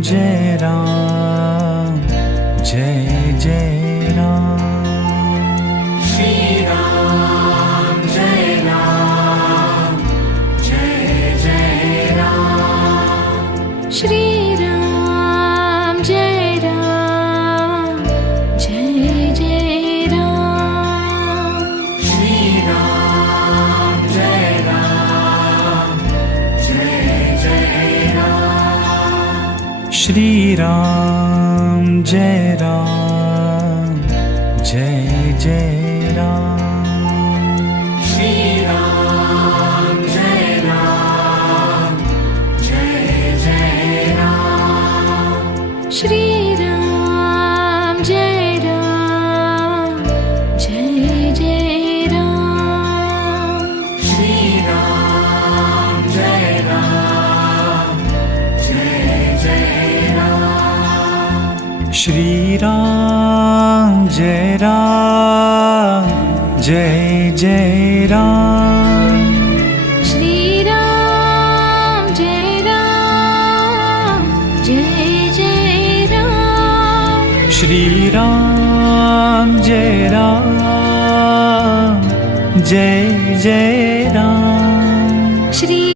Jai Ram Jai Jai Ram. Shri Ram Jai Ram Jai Jai Ram. Shri Ram Jai Ram Jai Jai Ram. Shri Ram Jai Ram Jai Jai Ram. Shri Ram Jai Ram Jai Jai Ram. Shri Ram Jai Ram Jai Jai Ram. Shri Ram Jai Ram Jai Jai Ram. Shri Ram Jai Ram Jai Jai Ram. Shri Ram Jai Ram Jai Jai Ram. Shri Ram Jai Ram Jai Jai Ram. Shri Ram Jai Ram Jai Jai